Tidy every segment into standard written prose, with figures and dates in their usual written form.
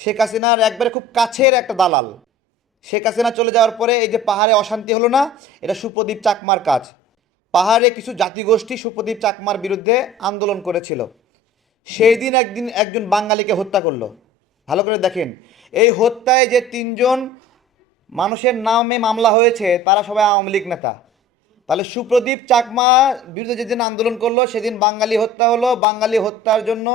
শেখ হাসিনার একবারে খুব কাছের একটা দালাল। শেখ হাসিনা চলে যাওয়ার পরে এই যে পাহাড়ে অশান্তি হলো না, এটা সুপ্রদীপ চাকমার কাজ। পাহাড়ে কিছু জাতিগোষ্ঠী সুপ্রদীপ চাকমার বিরুদ্ধে আন্দোলন করেছিল, সেই দিন একজন বাঙালিকে হত্যা করলো। ভালো করে দেখেন, এই হত্যায় যে তিনজন মানুষের নামে মামলা হয়েছে তারা সবাই আওয়ামী লীগ নেতা। তাহলে সুপ্রদীপ চাকমা বিরুদ্ধে যেদিন আন্দোলন করলো সেদিন বাঙালি হত্যা হলো, বাঙালি হত্যার জন্য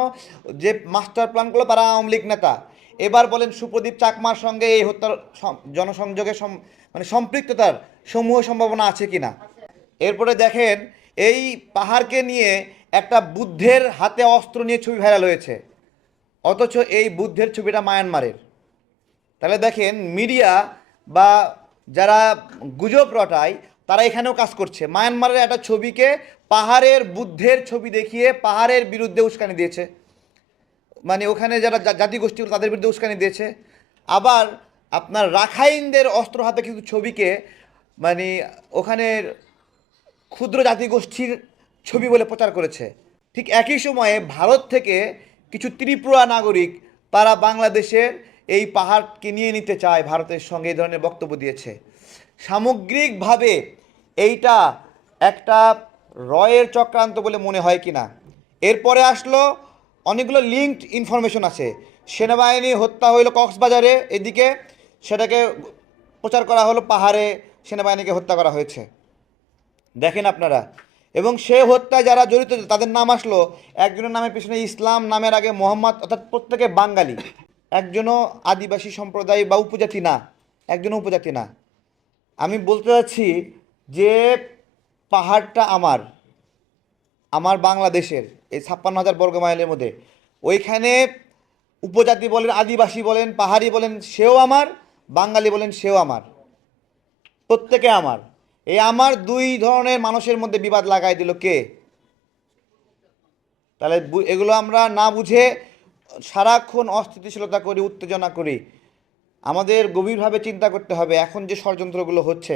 যে মাস্টার প্ল্যান করলো তারা আওয়ামী লীগ নেতা। এবার বলেন সুপ্রদীপ চাকমার সঙ্গে এই হত্যার জনসংযোগের মানে সম্পৃক্ততার সমূহ সম্ভাবনা আছে কি না। এরপরে দেখেন, এই পাহাড়কে নিয়ে একটা বুদ্ধের হাতে অস্ত্র নিয়ে ছবি ভাইরাল হয়েছে, অথচ এই বুদ্ধের ছবিটা মায়ানমারের। তাহলে দেখেন, মিডিয়া বা যারা গুজব রটায় তারা এখানেও কাজ করছে। মায়ানমারের একটা ছবিকে পাহাড়ের বুদ্ধের ছবি দেখিয়ে পাহাড়ের বিরুদ্ধে উস্কানি দিয়েছে, মানে ওখানে যারা জাতিগোষ্ঠী তাদের বিরুদ্ধে উস্কানি দিয়েছে। আবার আপনার রাখাইনদের অস্ত্র হাতে কিছু ছবিকে মানে ওখানের ক্ষুদ্র জাতিগোষ্ঠীর ছবি বলে প্রচার করেছে। ঠিক একই সময়ে ভারত থেকে কিছু ত্রিপুরা নাগরিক তারা বাংলাদেশের এই পাহাড়কে নিয়ে নিতে চায়, ভারতের সঙ্গে এই ধরনের বক্তব্য দিয়েছে। সামগ্রিকভাবে এইটা একটা রয়ের চক্রান্ত বলে মনে হয় কি না। এরপরে আসলো অনেকগুলো লিঙ্কড ইনফরমেশন আছে। সেনাবাহিনী হত্যা হইল কক্সবাজারে, এদিকে সেটাকে প্রচার করা হলো পাহাড়ে সেনাবাহিনীকে হত্যা করা হয়েছে। দেখেন আপনারা, এবং সে হত্যায় যারা জড়িত তাদের নাম আসলো, একজনের নামের পিছনে ইসলাম, নামের আগে মোহাম্মদ, অর্থাৎ প্রত্যেকে বাঙালি, একজনও আদিবাসী সম্প্রদায় বা উপজাতি না, একজনও উপজাতি না। আমি বলতে চাচ্ছি যে পাহাড়টা আমার আমার বাংলাদেশের এই 56,000 বর্গ মাইলের মধ্যে, ওইখানে উপজাতি বলেন, আদিবাসী বলেন, পাহাড়ি বলেন, সেও আমার, বাঙালি বলেন, সেও আমার, প্রত্যেকে আমার। এই আমার দুই ধরনের মানুষের মধ্যে বিবাদ লাগাই দিল কে? তাহলে এগুলো আমরা না বুঝে সারাক্ষণ অস্থিতিশীলতা করি, উত্তেজনা করি। আমাদের গভীরভাবে চিন্তা করতে হবে এখন যে ষড়যন্ত্রগুলো হচ্ছে